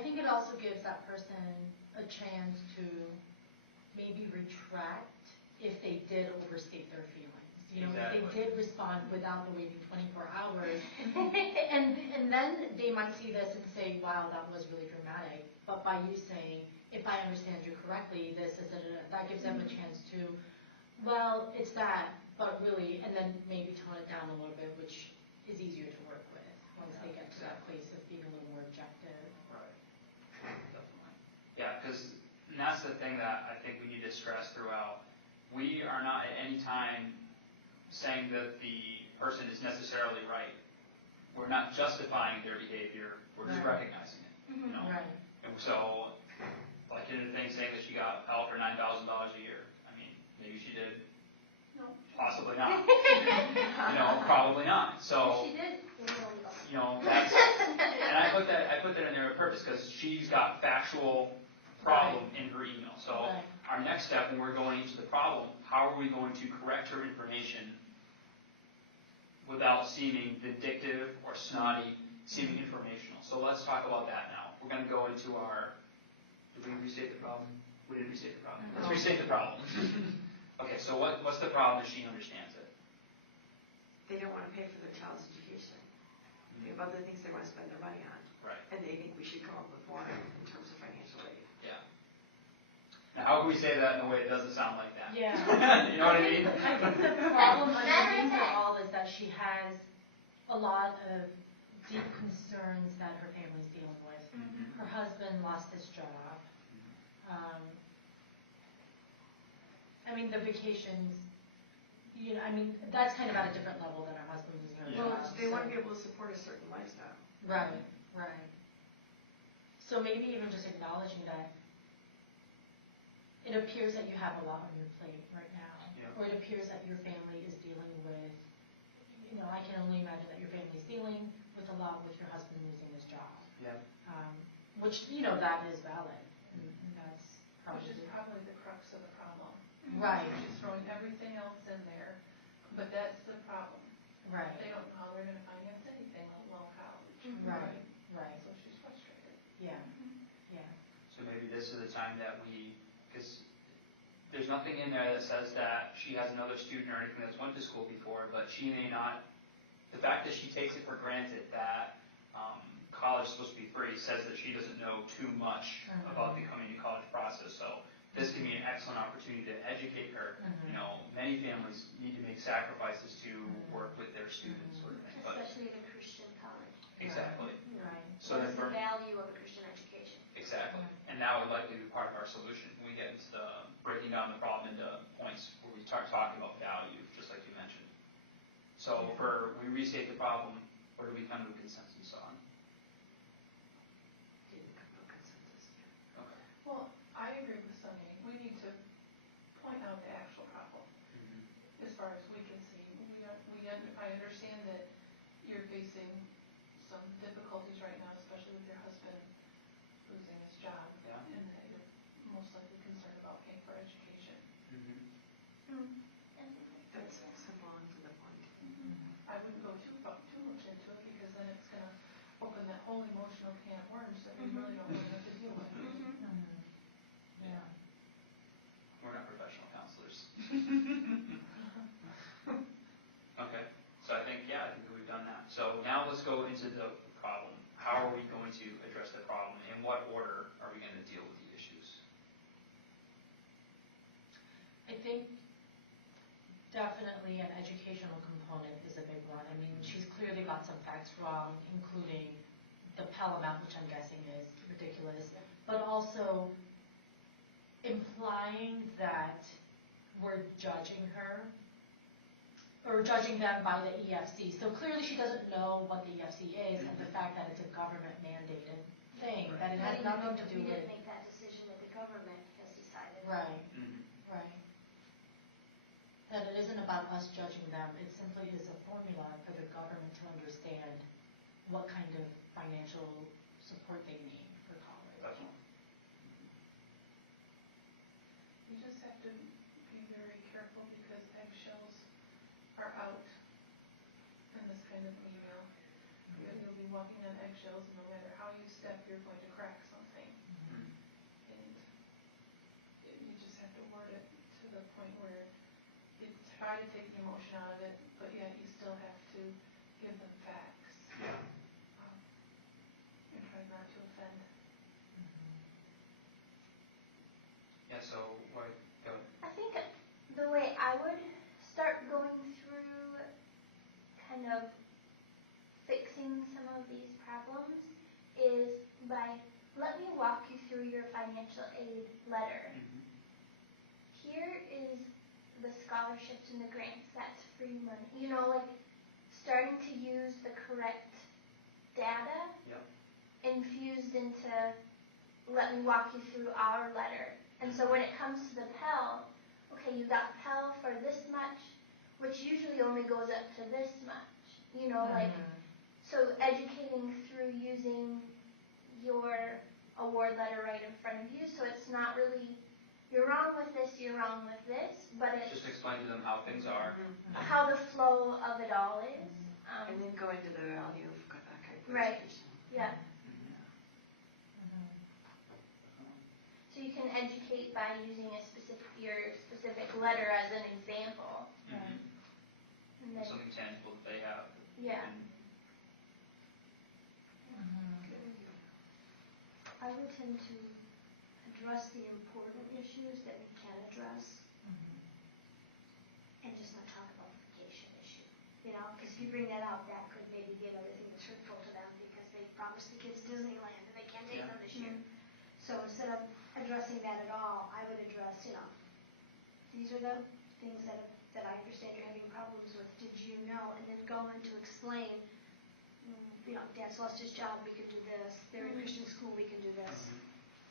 I think it also gives that person a chance to maybe retract if they did overstate their feelings. You know, Exactly. if they did respond without the waiting 24 hours, and then they might see this and say, wow, that was really dramatic. But by you saying, if I understand you correctly, this is that gives them a chance to, well, it's that, but really, and then maybe tone it down a little bit, which is easier to work with once they get to that place of being a little more objective. Right. Definitely. Yeah, because that's the thing that I think we need to stress throughout. We are not at any time saying that the person is necessarily right. We're not justifying their behavior. We're just recognizing it. You know? Right. And so, like in the thing saying that she got out for $9,000 a year. I mean, maybe she did. No. Possibly not. You know, probably not. So. If she did, you know, that's, and I put that in there on purpose because she's got factual problem in her email. So our next step when we're going into the problem, how are we going to correct her information without seeming vindictive or snotty, seeming informational? So let's talk about that now. We're going to go into our, did we restate the problem? We didn't restate the problem. Let's restate the problem. Okay, so what's the problem if she understands it? They don't want to pay for their child's education. They have other things they want to spend their money on. Right. And they think we should come up with more in terms of financial aid. Yeah. Now, how can we say that in a way that doesn't sound like that? Yeah. You know what I mean? I think the problem underneath it all is that she has a lot of deep concerns that her family's dealing with. Mm-hmm. Her husband lost his job. I mean, the vacations, you know, I mean, that's kind of at a different level than her husband losing her Well, job. they want to be able to support a certain lifestyle. Right, right. So maybe even just acknowledging that it appears that you have a lot on your plate right now, or it appears that your family is dealing with, you know, I can only imagine that your family's dealing with a lot with your husband losing his job. Yeah. Which, you know, that is valid. And that's probably... Which is probably the crux of the problem. Right. She's throwing everything else in there, but that's the problem. Right. They don't know how they're going to finance anything, let alone college. Right, right. So she's frustrated. Yeah, yeah. So maybe this is the time that we, because there's nothing in there that says that she has another student or anything that's went to school before, but she may not, the fact that she takes it for granted that college is supposed to be free says that she doesn't know too much about the coming to college process. So this can be an excellent opportunity to educate her. You know, many families need to make sacrifices to work with their students, sort of thing. Especially at a Christian college. Exactly. Right. So What is then the value of a Christian education? Exactly. And that would likely be part of our solution when we get into the breaking down the problem into points where we start talking about value, just like you mentioned. So we restate the problem, what do we come to a consensus on? Didn't come to a consensus yet. Okay. Well, I agree with Sunny. We need to point out the actual problem. As far as we can see, I understand that you're facing some difficulties right now, especially with your husband losing his job, and that you're most likely concerned about paying for education. That's simple and to the point. I wouldn't go too much into it because then it's going to open that whole emotional can of worms that we really don't want to have to deal with. Yeah. We're not professional counselors. Okay. So I think we've done that. So now let's go into the problem. How are we going to address the problem? In what order are we going to deal with the issues? I think definitely an educational component is a big one. I mean, she's clearly got some facts wrong, including the Pell amount, which I'm guessing is ridiculous, but also implying that we're judging her, or judging them by the EFC. So clearly she doesn't know what the EFC is, and the fact that it's a government-mandated thing, that it has nothing to do We with... didn't make that decision that the government has decided. Right, right. That it isn't about us judging them, it simply is a formula for the government to understand what kind of financial support they need for college. Definitely. You just have to be very careful because eggshells are out in this kind of email. You'll be walking on eggshells, and no matter how you step, you're going to crack something. have to word it to the point where you try to take the emotion out of it, but yet you still have to give them facts. Yeah. And try not to offend. Yeah, so, what, go. I think the way I would start going through kind of fixing some of these problems is by, let me walk you through your financial aid letter. Mhm. Here is the scholarships and the grants, that's free money. You know, like starting to use the correct data Yep. infused into, let me walk you through our letter. And so when it comes to the Pell, okay, you got Pell for this much, which usually only goes up to this much. You know, like, so educating through using your award letter right in front of you, so it's not really, you're wrong with this, you're wrong with this, but it's Just explain to them how things are. how the flow of it all is. And then go into the value of Right. education. Yeah. Mhm. So you can educate by using your specific letter as an example. Mhm. And then, Something tangible that they have. yeah, And I would tend to address the important issues that we can address and just not talk about the vacation issue. You know, because if you bring that out, that could maybe be another thing that's hurtful to them because they promised the kids Disneyland and they can't take Yeah. them this year. So instead of addressing that at all, I would address, these are the things that I understand you're having problems with. Did you know? And then go in to explain, Dad's lost his job, we can do this. They're in Christian school, we can do this.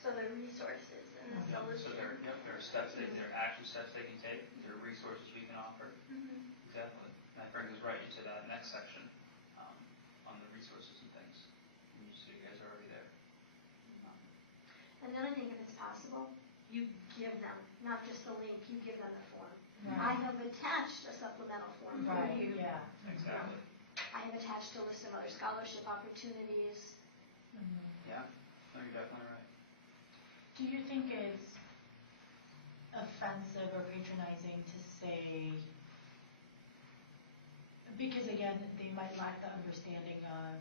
so the resources and the Yeah, solution. so there are steps, there are action steps they can take, there are resources we can offer. Exactly. And that brings us right into that next section, on the resources and things. And so you guys are already there. And then I think if it's possible, you give them, not just the link, you give them the form. Right. I have attached a supplemental form for Right, you. yeah. Exactly. I have attached a list of other scholarship opportunities. Yeah, no, you're definitely right. Do you think it's offensive or patronizing to say, because again, they might lack the understanding of,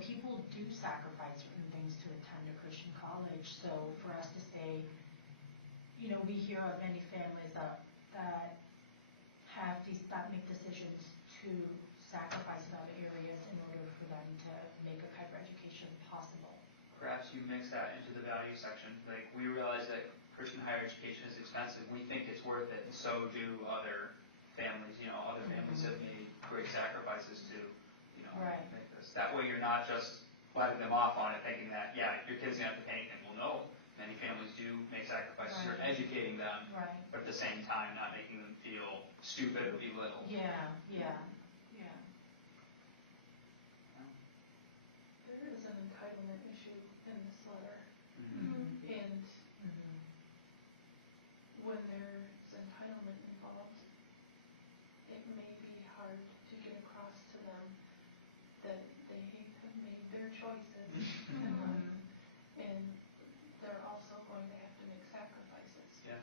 people do sacrifice certain things to attend a Christian college, so for us to say, we hear of many families that make decisions to sacrifice in other areas in order for them to make a higher education possible. Perhaps you mix that into the value section. Like, we realize that Christian higher education is expensive. We think it's worth it, and so do other families. Other families have made great sacrifices to, Right. make this. That way you're not just letting them off on it, thinking that, yeah, your kid's going to have to pay anything. Well, no. Many families do make sacrifices. You're Right. educating them, Right. but at the same time not making them feel stupid or belittled. Yeah. There is an entitlement issue in this letter, Mhm. and when there's entitlement involved, it may be hard to get across to them that they have made their choices. And they're also going to have to make sacrifices. Yeah.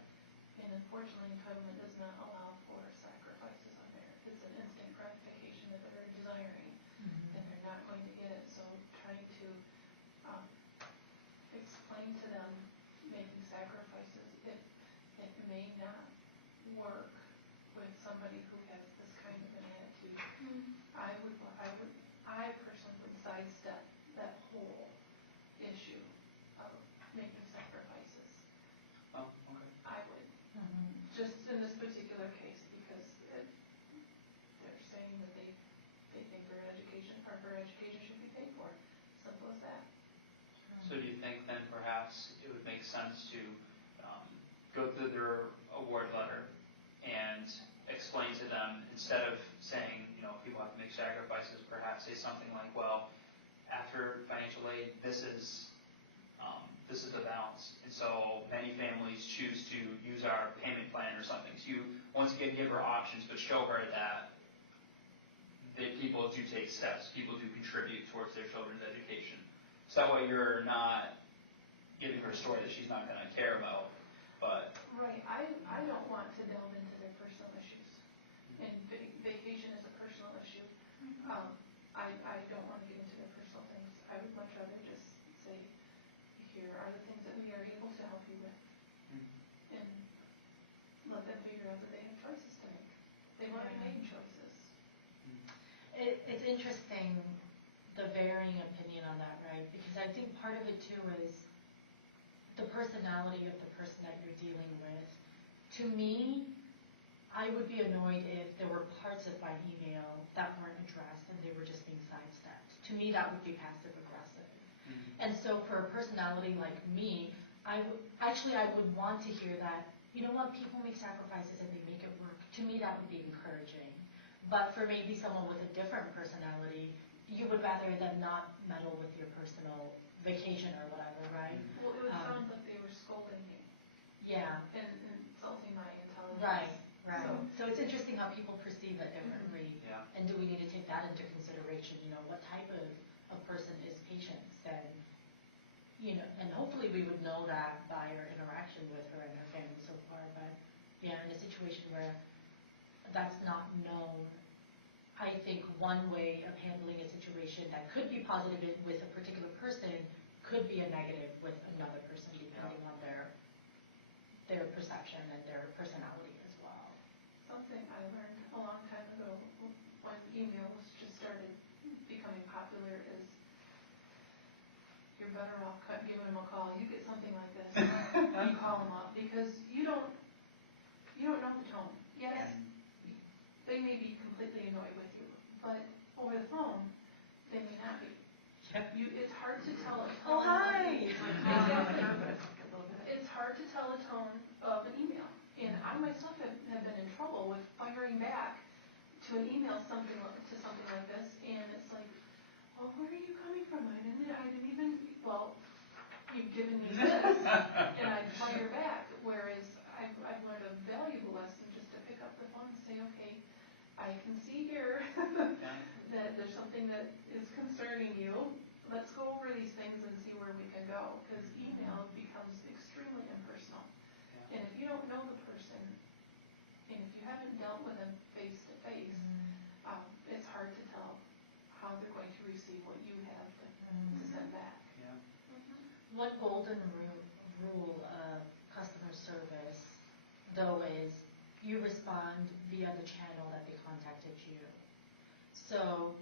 And unfortunately, entitlement does not allow for sacrifices on there. It's an instant gratification that they're desiring, and they're not going to get it. So trying to explain to them making sacrifices, it may not work with somebody who has this kind of an attitude. I personally would sidestep that whole issue of making sacrifices. Oh, okay. I would, just in this particular case, because they're saying that they think their education, or her education should be paid for. Simple as that. So do you think then perhaps it would make sense to go through their award letter and explain to them, instead of saying, people have to make sacrifices, perhaps say something like, well, after financial aid, this is the balance. And so many families choose to use our payment plan or something. So you, once again, give her options, but show her that people do take steps, people do contribute towards their children's education. So that way you're not giving her a story that she's not going to care about. but, Right, I don't want to delve into their personal issues, and vacation is a personal issue. I don't want to get into their personal things. I would much rather just say, here are the things that we are able to help you with, and let them figure out that they have choices to make. They've already made choices. It's interesting, the varying opinion on that, right? Because I think part of it too is the personality of the person that you're dealing with. To me, I would be annoyed if there were parts of my email that weren't addressed and they were just being sidestepped. To me, that would be passive aggressive. And so for a personality like me, I would want to hear that, you know what, people make sacrifices and they make it work. To me, that would be encouraging. But for maybe someone with a different personality, you would rather them not meddle with your personal vacation or whatever, right? Well, it would sound like they were scolding you Yeah, and insulting my intelligence. right, right. So- So it's interesting how people perceive it differently. yeah. And do we need to take that into consideration? You know, what type of person is Patience? And, you know, and hopefully we would know that by our interaction with her and her family so far. But yeah, in a situation where that's not known, I think one way of handling a situation that could be positive with a particular person could be a negative with another person, depending on their perception and their personality as well. Something I learned a long time ago when emails just started becoming popular is you're better off giving them a call. You get something like this, you call them up, because you don't know the tone. Yes, they may be completely annoyed with you, but over the phone, they may not be. It's hard to tell a tone. Oh, hi! Exactly. It's hard to tell a tone of an email. And I myself have been in trouble with firing back to an email something like this, and it's like, well, where are you coming from? I didn't even, well, you've given me this, and I'd fire back, whereas I've learned a valuable lesson just to pick up the phone and say, okay, I can see here that there's something that is concerning you. Let's go over these things and see where we can go, because email becomes extremely impersonal. And if you don't know the person, and if you haven't dealt with them face to face, it's hard to tell how they're going to receive what you have to send back. Yeah. One golden rule of customer service, though, is you respond via the channel that they contacted you. So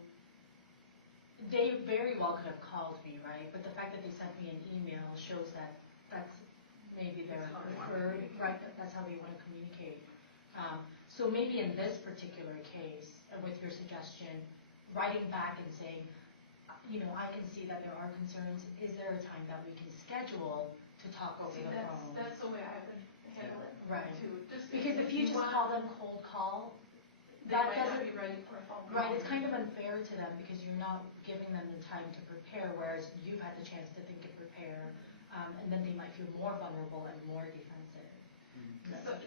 they very well could have called me, right? But the fact that they sent me an email shows that that's maybe their preferred, right? That's how they want to communicate. So maybe in this particular case, with your suggestion, writing back and saying, you know, I can see that there are concerns. Is there a time that we can schedule to talk over the phone? That's the way I would handle it. Right. Too. Just Because if you just call them cold call, they that might not doesn't, be ready for a phone call. right, it's kind of unfair to them because you're not giving them the time to prepare, whereas you've had the chance to think and prepare, and then they might feel more vulnerable and more defensive in that So, situation.